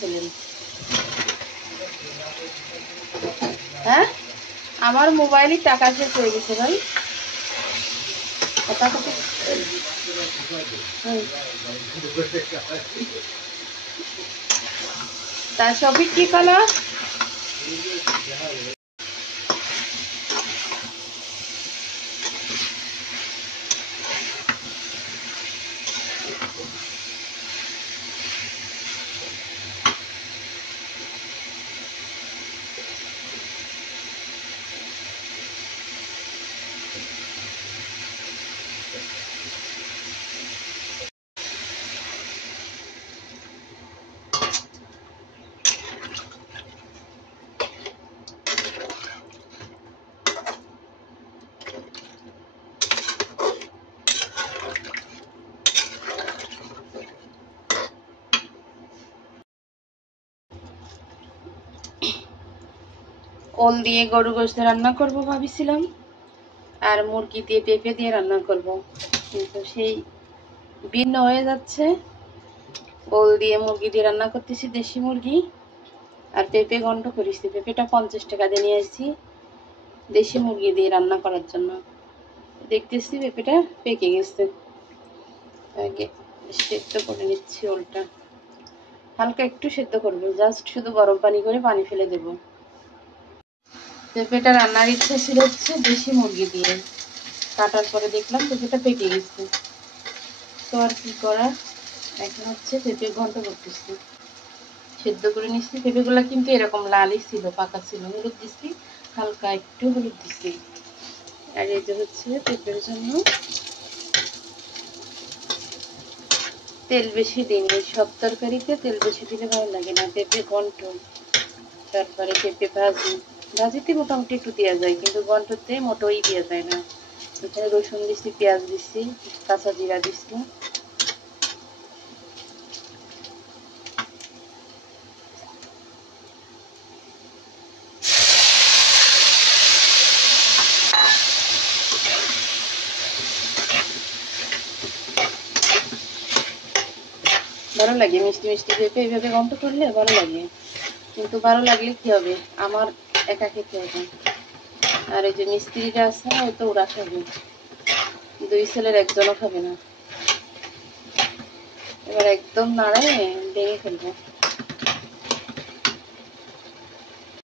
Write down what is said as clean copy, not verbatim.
ছিলেন। হ্যাঁ, আমার মোবাইলে টাকা শেষ হয়ে গেছে ভাই। তা সবই ঠিক হলো। ওল দিয়ে গরু গোশত রান্না করব ভাবিছিলাম, আর মুরগি দিয়ে পেঁপে দিয়ে রান্না করব, কিন্তু সেই ভিন্ন হয়ে যাচ্ছে। ওল দিয়ে মুরগি দিয়ে রান্না করতেছি, দেশি মুরগি, আর পেঁপে ঘন্ট করেছি। পেঁপেটা 50 টাকা দিয়ে নিয়ে আসছি দেশি মুরগি দিয়ে রান্না করার জন্য। দেখতেছি পেঁপেটা পেকে গেছে, আগে সেদ্ধ করে নিচ্ছি। ওলটা হালকা একটু সেদ্ধ করবো, জাস্ট শুধু গরম পানি করে পানি ফেলে দেব। পেঁপেটা রান্নার ইচ্ছে ছিল হচ্ছে দেশি মুরগি দিয়ে, কাটার পরে দেখলাম পেঁপেটা পেকে গেছে, তো আর কি করার। এখন হচ্ছে পেঁপে ঘন্ট করতেছি, সেদ্ধ করে নিচ্ছি। পেঁপেগুলো কিন্তু এরকম লালই ছিল, পাকা ছিল। হলুদ দিচ্ছি, হালকা একটু হলুদ দিচ্ছি। আর এই যে হচ্ছে পেঁপের জন্য তেল বেশি দিইনি, সব তরকারিতে তেল বেশি দিলে ভালো লাগে না। পেঁপে ঘন্ট, তারপরে পেঁপে ভাজি, ভাজিতে মোটামুটি একটু দেওয়া যায়, কিন্তু ঘন্টতে মোটোই দেওয়া যায় না। এখানে রসুন দিচ্ছি, পেঁয়াজ দিচ্ছি, কাঁচা জিরা দিচ্ছি। ভালো লাগে মিষ্টি মিষ্টি পেঁপে এইভাবে ঘন্ট করলে ভালো লাগে, কিন্তু ভালো লাগলে কি হবে, আমার একা খেতে হবে। আর এই যে মিস্ত্রিটা আছে না, ওই তো ওরা খাবে, 2 ছেলের একজনও খাবে না। এবার একদম নাড়ায় ভেঙে ফেলবো।